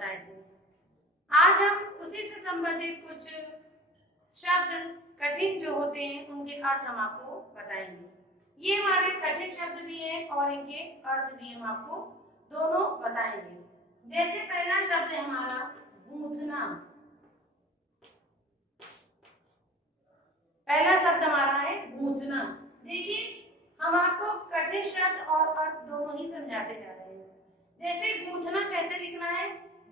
बताए थे। आज हम उसी से संबंधित कुछ शब्द कठिन जो होते हैं उनके अर्थ हम आपको बताएंगे। ये हमारे कठिन शब्द भी हैं और इनके अर्थ भी हम आपको दोनों बताएंगे। जैसे पहला शब्द है हमारा गूंथना। पहला शब्द हमारा है गूंथना। देखिए हम आपको कठिन शब्द और अर्थ दोनों ही समझाते जा रहे हैं। जैसे गूंथना कैसे लिखना है,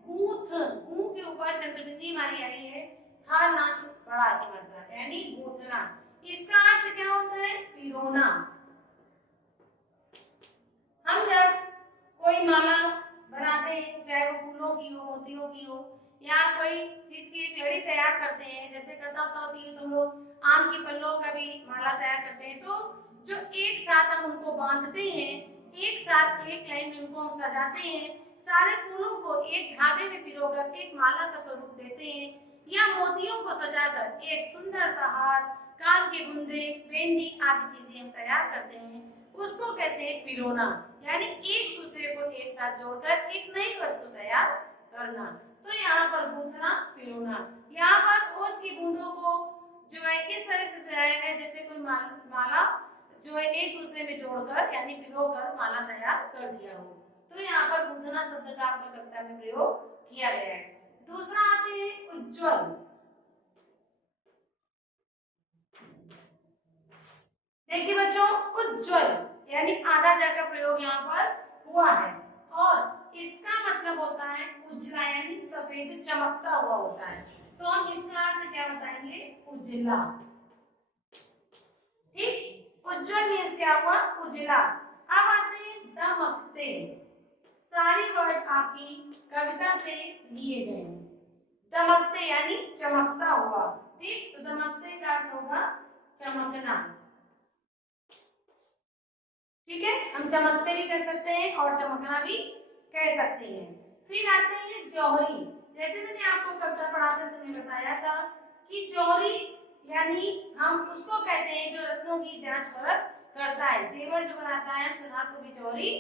गूंथ, गू के ऊपर चंद्रबिंदी हमारी आई है, हा ना बड़ा की मात्रा, यानी गूंथना। इसका अर्थ क्या होता है, पिरोना। हम जब कोई माला बनाते हैं, चाहे वो फूलों की हो, मोतियों की हो, या कोई चीज की एक लड़ी तैयार करते हैं, जैसे करता होती है तुम लोग आम की पल्लों का भी माला तैयार करते हैं, तो जो एक साथ हम उनको बांधते हैं, एक साथ एक लाइन में उनको हम सजाते हैं, सारे फूलों को एक धागे में पिरोकर एक माला का स्वरूप देते हैं, या मोतियों को सजाकर एक सुंदर सा हार, कान के बुंदे, मेहंदी आदि चीजें हम तैयार करते हैं, उसको कहते हैं पिरोना। यानी एक दूसरे को एक साथ जोड़कर एक नई वस्तु तैयार करना। तो यहाँ पर गूंथना, पिरोना। यहाँ पर ओस की बूंदों को जो है इस तरह से सजाया गया जैसे कोई माला जो है एक दूसरे में जोड़कर यानी पिरोकर माला तैयार कर दिया हो। तो यहाँ पर गूंथना शब्द का आपका कविता में प्रयोग किया गया है। दूसरा आते हैं उज्ज्वल। देखिए बच्चों, उज्ज्वल यानी आधा जा का प्रयोग यहाँ पर हुआ है और इसका मतलब होता है उजला, यानी सफेद चमकता हुआ होता है। तो हम इसका अर्थ क्या बताएंगे, उजला। ठीक, उज्ज्वल मीन्स क्या हुआ, उजला। अब आते हैं दमकते। सारी वर्ड आपकी कविता से लिए गए हैं। दमकते यानी चमकता हुआ। ठीक, तो दमकते का अर्थ होगा चमकना। ठीक है, हम चमकते भी कह सकते हैं और चमकना भी कह सकते हैं। फिर आते हैं जौहरी। जैसे मैंने आपको कविता पढ़ाते समय बताया था कि जौहरी यानी हम उसको कहते हैं जो रत्नों की जांच परख करता है, जेवर जो बनाता है, हम सुनार को भी जौहरी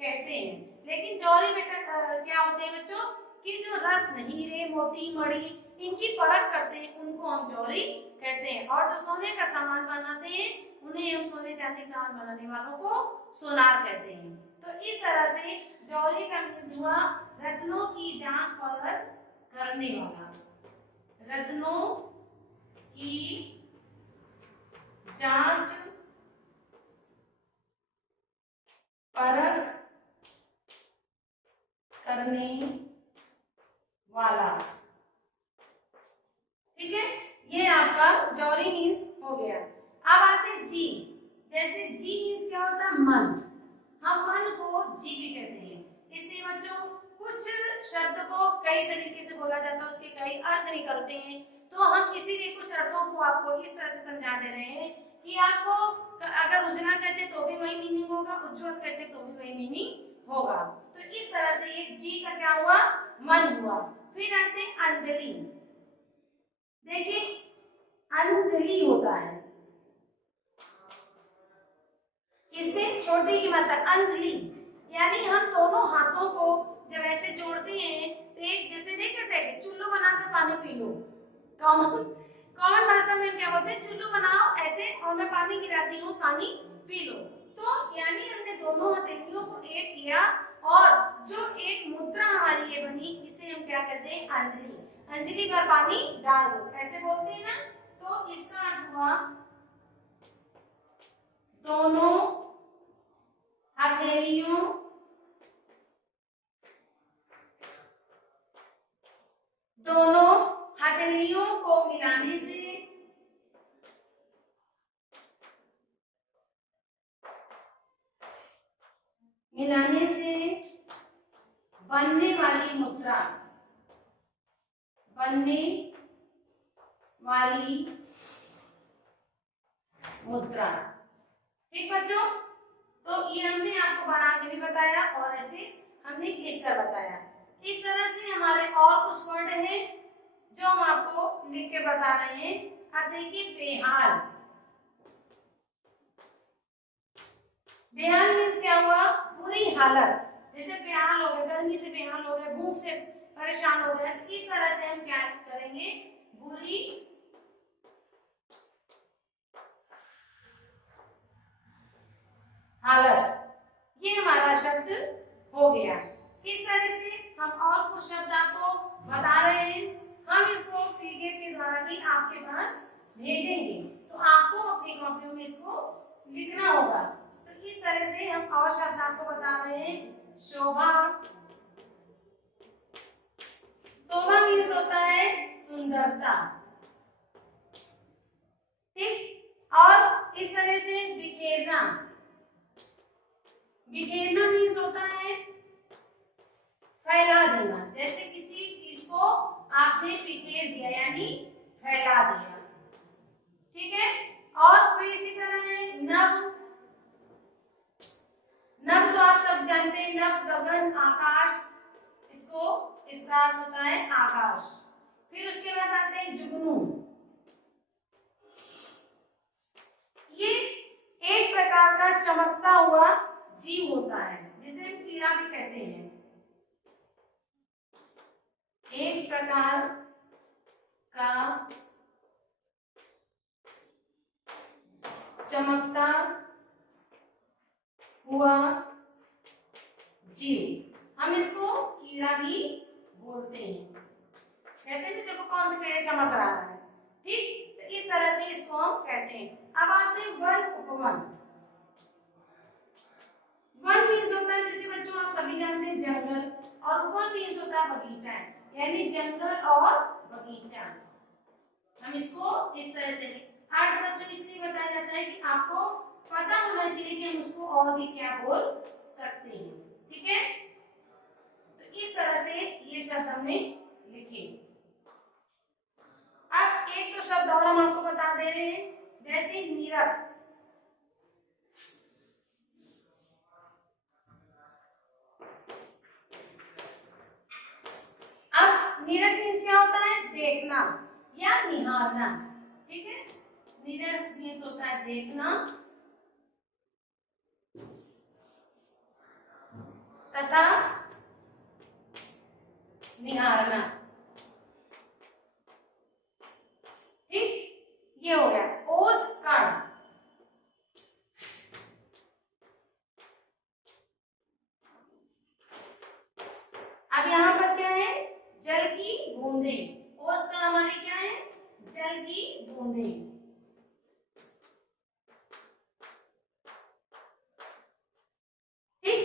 कहते हैं। लेकिन जौहरी बेटा क्या होते हैं बच्चों, कि जो रत्न, हीरे, मोती, मणि इनकी परख करते हैं उनको हम जौहरी कहते हैं, और जो सोने का सामान बनाते हैं उन्हें हम सोने चांदी का सामान बनाने वालों को सोनार कहते हैं। तो इस तरह से जौहरी का मीन्स हुआ रत्नों की जांच परख करने वाला। रत्नों की जांच परख करने वाला। ठीक है, ये आपका जौहरी मीन्स हो गया। अब आते जी। जैसे जी मीन्स क्या होता है, मन। हम मन को जी भी कहते हैं। इसलिए बच्चों कुछ शब्द को कई तरीके से बोला जाता है, उसके कई अर्थ निकलते हैं, तो हम इसीलिए कुछ अर्थों को आपको इस तरह से समझा दे रहे हैं कि आपको अगर उजला कहते तो भी वही मीनिंग होगा, उज्ज्वल कहते तो भी वही मीनिंग होगा। तो इस तरह से ये जी का क्या हुआ, मन हुआ। फिर आते हैं अंजलि। देखिए अंजलि होता है, इसमें छोटी की मात्रा अंजलि, यानी हम दोनों हाथों को जब ऐसे जोड़ते हैं तो एक जैसे नहीं कहते कि चुल्लू बनाकर पानी पी लो, कॉमन भाषा में क्या बोलते हैं, चुल्लू बनाओ ऐसे और मैं पानी गिराती हूँ, पानी पी लो। तो यानी हमने दोनों हथेलियों को एक किया और जो एक मुद्रा हमारी ये बनी, इसे हम क्या कहते हैं, अंजलि। अंजलि पर पानी डाल दो, ऐसे बोलते हैं ना। तो इसका अर्थ हुआ दोनों हथेलियों को मिलाने से बनने वाली मुद्रा, बनने वाली मुद्रा। ठीक बच्चों, तो ये हमने आपको बना के भी बताया और ऐसे हमने लिख कर बताया। इस तरह से हमारे और कुछ वर्ड हैं जो हम आपको लिख के बता रहे हैं। अब देखिए बेहाल। बेहाल मीन्स क्या हुआ, बुरी हालत। जैसे बेहाल हो गए, गर्मी से बेहाल हो गए, भूख से परेशान हो गए। तो इस तरह से हम क्या करेंगे, बुरी हालत, ये हमारा शब्द हो गया। इस तरह से हम और कुछ शब्द आपको बता रहे हैं, हम इसको पीडीएफ के द्वारा भी आपके पास भेजेंगे, तो आपको अपनी कॉपी में इसको लिखना होगा। तो इस तरह से हम और शब्द आपको बता रहे हैं। शोभा, शोभा मीन्स होता है सुंदरता, ठीक। और इस तरह से बिखेरना, बिखेरना मीन्स होता है फैला देना, जैसे किसी चीज को आपने बिखेर दिया यानी फैला दिया, ठीक है। और फिर इसी तरह है नभ, नभ तो आप सब जानते हैं, नभ गगन आकाश, इसको इसका अर्थ होता है आकाश। फिर उसके बाद आते हैं जुगनू, ये एक प्रकार का चमकता हुआ जीव होता है जिसे हम कीड़ा भी कहते हैं, एक प्रकार का चमकता हुआ जीव, हम इसको कीड़ा भी बोलते हैं। कहते हैं देखो कौन सा कीड़ा चमक रहा है, ठीक। तो इस तरह से इसको हम कहते हैं। अब आते हैं वन उपवन। वन मीन्स होता है, जैसे बच्चों आप सभी जानते हैं जंगल, और उपवन मीन्स होता है बगीचा, यानी जंगल और बगीचा। हम इसको इस तरह से आठ बच्चों इसलिए बताया जाता है कि आपको पता होना चाहिए कि हम इसको और भी क्या बोल सकते हैं, ठीक है। तो इस तरह से ये शब्द हमने लिखे। अब एक तो शब्द और हम आपको बता दे रहे हैं, जैसे नीरद। अब नीरद मीन्स क्या होता है, देखना या निहारना, ठीक है। नीरद मीन्स होता है देखना तथा निहारना, ठीक। ये हो गया ओस कण। अब यहाँ पर क्या है, जल की बूंदे। ओस कण हमारी क्या है, जल की बूंदे, ठीक।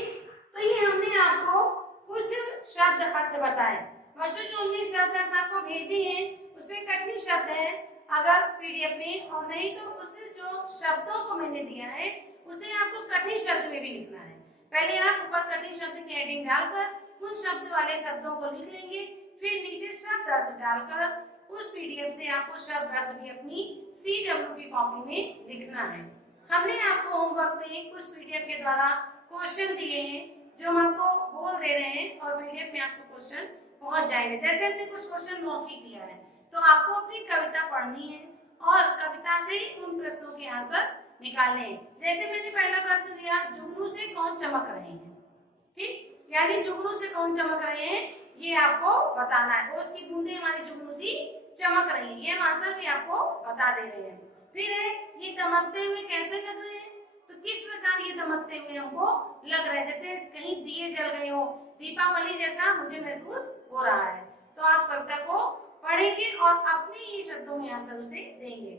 तो ये हमने आपको कुछ शब्द अर्थ बताए। बच्चों जो हमने शब्द अर्थ आपको भेजे हैं उसमें कठिन शब्द है, अगर पीडीएफ में, और नहीं तो उस जो शब्दों को मैंने दिया है उसे आपको कठिन शब्द में भी लिखना है। पहले आप ऊपर कठिन शब्द की हेडिंग डालकर उन शब्द वाले शब्दों को लिख लेंगे, फिर नीचे शब्द अर्थ डालकर उस पीडीएफ से आपको शब्द अर्थ भी अपनी CW की कॉपी में लिखना है। हमने आपको होमवर्क में कुछ पीडीएफ के द्वारा क्वेश्चन दिए हैं जो हम आपको बोल दे रहे हैं, और पीडीएफ में आपको क्वेश्चन पहुंच जाएंगे। जैसे हमने कुछ क्वेश्चन मौखिक दिया है, तो आपको अपनी कविता पढ़नी है और कविता से ही उन प्रश्नों के आंसर निकालने हैं। जैसे मैंने पहला प्रश्न दिया, जुगनू से कौन चमक रहे हैं, ठीक, यानी जुगनू से कौन चमक रहे हैं ये आपको बताना है। ओस की बूंदें हमारी जुगनू सी चमक रही है, ये हम आंसर भी आपको बता दे रहे हैं। फिर है ये दमकते हुए कैसे लग रहे हैं, तो किस प्रकार ये दमकते हुए हमको लग रहा है, जैसे कहीं दिए जल गए हो, दीपावली जैसा मुझे महसूस हो रहा है। तो आप कविता को पढ़ेंगे और अपने ही शब्दों में आंसर उसे देंगे।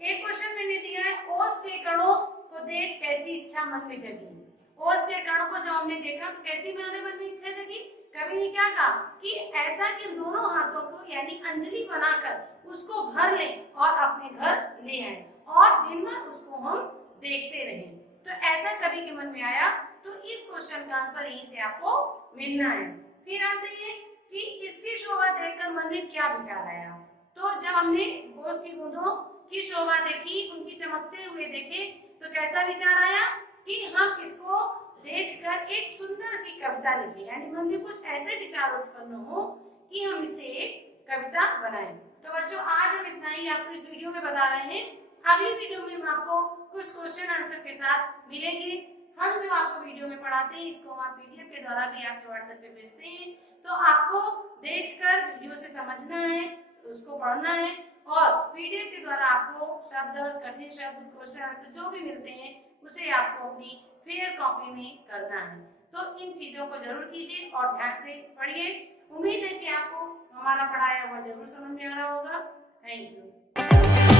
एक क्वेश्चन मैंने दिया है, ओस के कणों को देख कैसी इच्छा मन में जगी। ओस के कणों को जब हमने देखा तो कैसी हमारे मन में इच्छा जगी, कवि ने क्या कहा कि ऐसा कि दोनों हाथों को यानी अंजलि बनाकर उसको भर लें और अपने घर ले आए और दिन भर उसको हम देखते रहें। तो ऐसा कवि के मन में आया, तो इस क्वेश्चन का आंसर यहीं से आपको मिलना है। फिर आते हैं कि इसकी शोभा देखकर मन में क्या विचार आया। तो जब हमने ओस की बूंदों की शोभा देखी, उनकी चमकते हुए देखे, तो कैसा विचार आया कि हम इसको देखकर एक सुंदर सी कविता लिखें, यानी मन में कुछ ऐसे विचार उत्पन्न हो कि हम इससे एक कविता बनाएं। तो बच्चों आज हम इतना ही आपको इस वीडियो में बता रहे हैं। अगली वीडियो में हम आपको कुछ क्वेश्चन आंसर के साथ मिलेंगे। हम जो आपको वीडियो में पढ़ाते हैं इसको हम पीडीएफ के द्वारा भी आपके व्हाट्सएप पे भेजते हैं। तो तो आपको देखकर वीडियो से समझना है, उसको पढ़ना है और पीडीएफ के द्वारा आपको शब्द, कठिन शब्द, क्वेश्चन आंसर जो भी मिलते हैं उसे आपको अपनी फेयर कॉपी में करना है। तो इन चीजों को जरूर कीजिए और ध्यान से पढ़िए। उम्मीद है कि आपको हमारा पढ़ाया हुआ जरूर समझ में आ रहा होगा। Thank you.